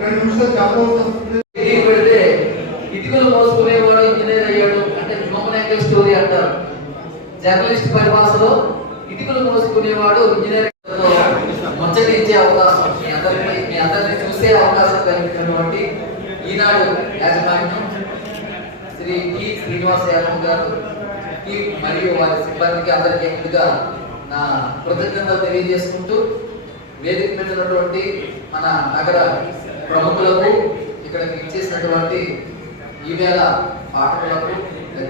రెండు నిమిషాలు చెప్పవలసి తిరిగి పెడితే ఇటుకలు మోసుకునేవాడు ఇంజనీర్ అయ్యాడు స్టోరీ అంటారు. జర్నలిస్ట్ పరిభాషలో ఇటుకలు మోసుకునేవాడు ఇంజనీర్ ముచ్చటి ఇచ్చే అవకాశం. మీ అందరికీ మీ అందరినీ చూసే అవకాశం కలిగినటువంటి ఈనాడు యాజమాన్యం శ్రీ టి. శ్రీనివాస యాదవ్ గారు మరియు వారి సిబ్బందికి అందరికీ ముందుగా నా కృతజ్ఞతలు తెలియజేసుకుంటూ వేదిక మీద ఉన్నటువంటి మన నగర ప్రముఖులకు ఇక్కడికి ఇచ్చేసినటువంటి ఈవేళ పాఠకులకు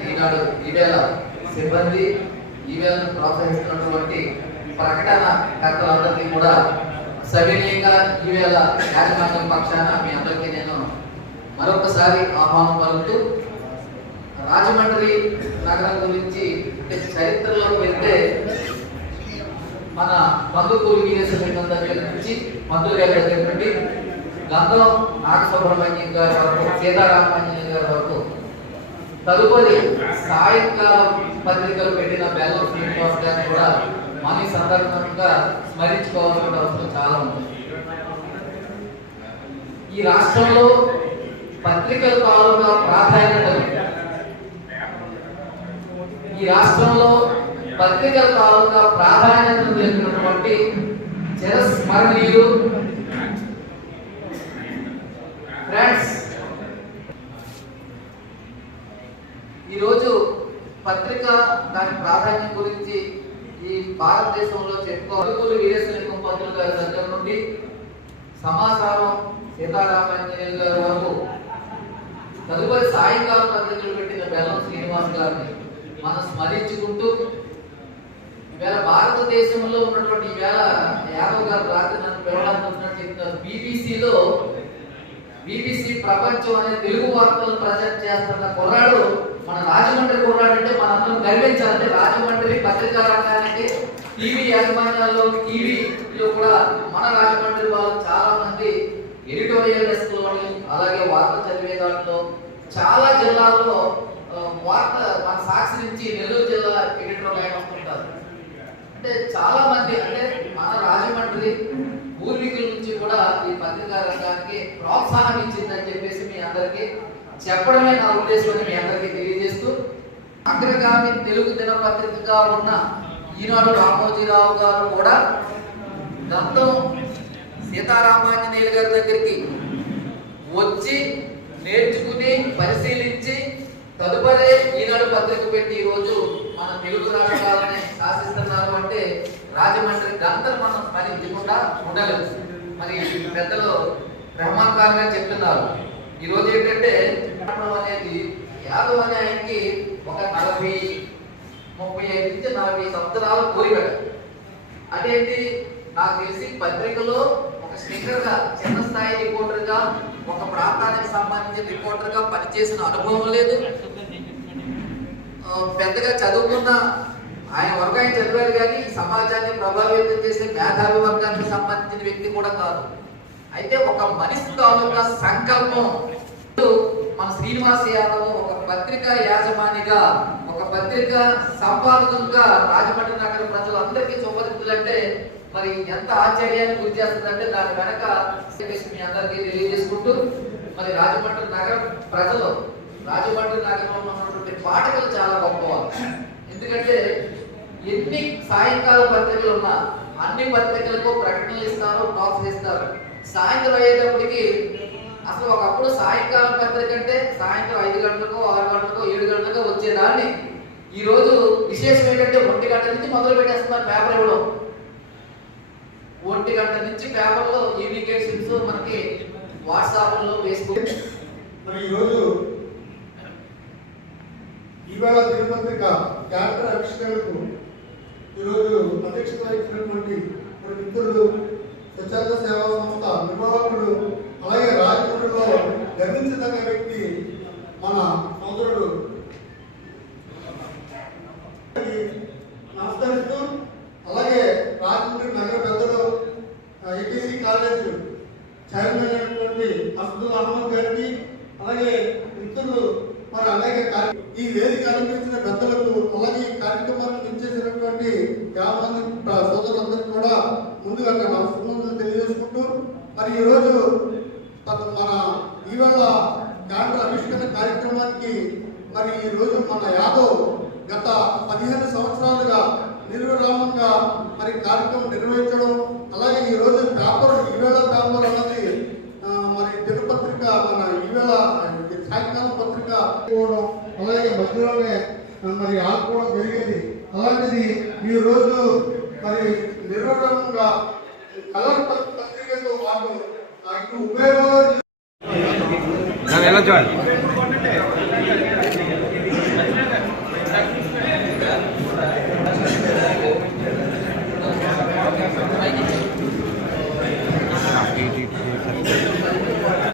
ఈనాడు ఈవేళ సిబ్బంది ఈవేళను ప్రోత్సహిస్తున్నటువంటి ప్రకటన కర్తలందరికీ కూడా సవినీయంగా ఈవేళ యాజమాన్యం పక్షాన మీ అందరికీ నేను మరొకసారి ఆహ్వానం పలుకుతూ రాజమండ్రి నగరం గురించి చరిత్రలో చరిత్రలోకి వెళ్తే మన మందుకూరు వీరేశ్వర దగ్గర నుంచి మంత్రులు గారి దగ్గర నుండి గంధం నాగసుబ్రహ్మణ్యం గారి వరకు సీతారామాంజనేయ గారి వరకు. తదుపరి సాయంకాలం పత్రికలు పెట్టిన బెల్లం శ్రీనివాస్ గారిని కూడా మన సందర్భంగా స్మరించుకోవాల్సిన అవసరం చాలా ఉంది. ఈ రాష్ట్రంలో పత్రికల తాలూకా ప్రాధాన్యత ఈ రాష్ట్రంలో పత్రికల తాలూకా ప్రాధాన్యతను తెలిపినటువంటి చిరస్మరణీయులు ఫ్రెండ్స్ ఈరోజు పత్రిక దాని ప్రాధాన్యం గురించి ఈ భారతదేశంలో చెప్పుకోవాలి. వీరేశ్వర పంతులు గారి దగ్గర నుండి సమాచారం సీతారామాంజనేయులు గారి వరకు తదుపరి సాయంకాలం పత్రికలు పెట్టిన బెల్లం శ్రీనివాస్ గారిని మనం స్మరించుకుంటూ ఈవేళ భారతదేశంలో ఉన్నటువంటి ఈవేళ యాదవ్ గారు రాత్రి నన్ను పిలవడానికి చెప్తున్నారు. బీబీసీలో బీబీసీ ప్రపంచం అనే తెలుగు వార్తలు ప్రజెంట్ చేస్తున్న కుర్రాడు మన రాజమండ్రి కుర్రాడు అంటే మనందరం గర్వించాలంటే రాజమండ్రి పత్రికా రంగానికి టీవీ యాజమాన్యాల్లో టీవీలో కూడా మన రాజమండ్రి వాళ్ళు చాలా మంది ఎడిటోరియల్ డెస్క్ అలాగే వార్త చదివే దాంట్లో చాలా జిల్లాల్లో వార్త మన సాక్షి నుంచి నెల్లూరు జిల్లా ఎడిటర్ లైన్ వస్తుంటారు. అంటే చాలా మంది అంటే మన రాజమండ్రి పూర్వీకులు పత్రికా రంగానికి ప్రోత్సాహం ఇచ్చిందని చెప్పేసి మీ అందరికీ చెప్పడమే నా ఉద్దేశం అని మీ అందరికీ తెలియజేస్తూ అగ్రగామి తెలుగు దినపత్రికగా ఉన్న ఈనాడు రామోజీరావు గారు కూడా గంధం సీతారామాంజనేయులు గారి దగ్గరికి వచ్చి నేర్చుకుని పరిశీలించి తదుపరి ఈనాడు పత్రిక పెట్టి ఈ రోజు మన తెలుగు రాష్ట్రాలని శాసిస్తున్నారు అంటే రాజమండ్రి గంటలు మనం స్మరించకుండా ఉండలేదు మరి పెద్దలు రెహమాన్ ఖాన్ గారు చెప్తున్నారు. ఈ రోజు ఏంటంటే అనేది యాదవ్ అనే ఆయనకి ఒక నలభై ముప్పై ఐదు నుంచి నలభై సంవత్సరాలు కోరిక అదేంటి? నాకు తెలిసి పత్రికలో ఒక స్టిక్కర్గా చిన్న స్థాయి రిపోర్టర్గా ఒక ప్రాంతానికి సంబంధించిన రిపోర్టర్గా పనిచేసిన అనుభవం లేదు. పెద్దగా చదువుకున్న ఆయన వరకు ఆయన చదివారు కానీ ఈ సమాజాన్ని ప్రభావితం చేసే మేధావి వర్గానికి సంబంధించిన వ్యక్తి కూడా కాదు. అయితే ఒక మనిషి తాలూకా సంకల్పం. మన శ్రీనివాస్ యాదవ్ ఒక పత్రిక యాజమానిగా ఒక పత్రిక సంపాదకులుగా రాజమండ్రి నగర ప్రజలందరికీ చూపదిద్దులంటే మరి ఎంత ఆశ్చర్యాన్ని గురి చేస్తుందంటే దాని వెనక మీ అందరికీ తెలియజేసుకుంటూ మరి రాజమండ్రి నగర ప్రజలు రాజమండ్రి నగరంలో ఉన్నటువంటి పాఠకులు చాలా గొప్పవాళ్ళు. ఎందుకంటే ఎన్ని సాయంకాల పత్రికలు ఉన్నా అన్ని పత్రికలకు ప్రకటనలు ఇస్తారు టాక్స్ ఇస్తారు సాయంత్రం అయ్యేటప్పటికి అసలు ఒకప్పుడు సాయంకాలం పత్రిక అంటే సాయంత్రం ఐదు గంటలకు ఆరు గంటలకు ఏడు గంటలకు వచ్చేదాన్ని. ఈ రోజు విశేషం ఏంటంటే ఒంటి గంట నుంచి మొదలు పెట్టేస్తున్నారు పేపర్ ఇవ్వడం ఒంటి గంట నుంచి పేపర్లో ఈవినింగ్ మనకి వాట్సాప్లో ఫేస్బుక్. మరి ఈరోజు ఈవేళ దినపత్రిక క్యారెక్టర్ ఆవిష్కరణకు ఈరోజు అధ్యక్షత ఇచ్చినటువంటి మన మిత్రులు స్వచ్ఛంద సేవా సంస్థ విభాగకుడు అలాగే రాజమండ్రిలో గర్వించదగ్గ వ్యక్తి మన సోదరుడు. నమస్కరిస్తూ అలాగే రాజమండ్రి నగర పెద్దలు ఏటీసీ కాలేజ్ చైర్మన్ అయినటువంటి అసదుల్ అహ్మద్ గారికి అలాగే మిత్రులు మరి అలాగే ఈ వేదిక అలంకరించిన పెద్దలకు అలాగే ఈ కార్యక్రమాన్ని నిలిచేసినటువంటి యాభై మంది సోదరులందరికీ కూడా ముందుగా నా నమస్కారం తెలియజేసుకుంటూ మరి ఈరోజు మన ఈవేళ క్యాండ్ర ఆవిష్కరణ కార్యక్రమానికి మరి ఈ రోజు మన యాదవ్ గత పదిహేను సంవత్సరాలుగా నిర్విరామంగా మరి కార్యక్రమం నిర్వహించడం అలాగే ఈ రోజు పేపర్ ఈవేళ పేపర్ అన్నది ఆ, మరి దినపత్రిక మన ఈవేళ సాయంకాలం పత్రిక పోవడం అలాగే మధ్యలోనే నాకు కూడా ఆడుకోవడం అలాంటిది ఈ రోజు మరి నిర్విరామంగా కలర్ పత్రికతో పాటు ఆ, ఇటు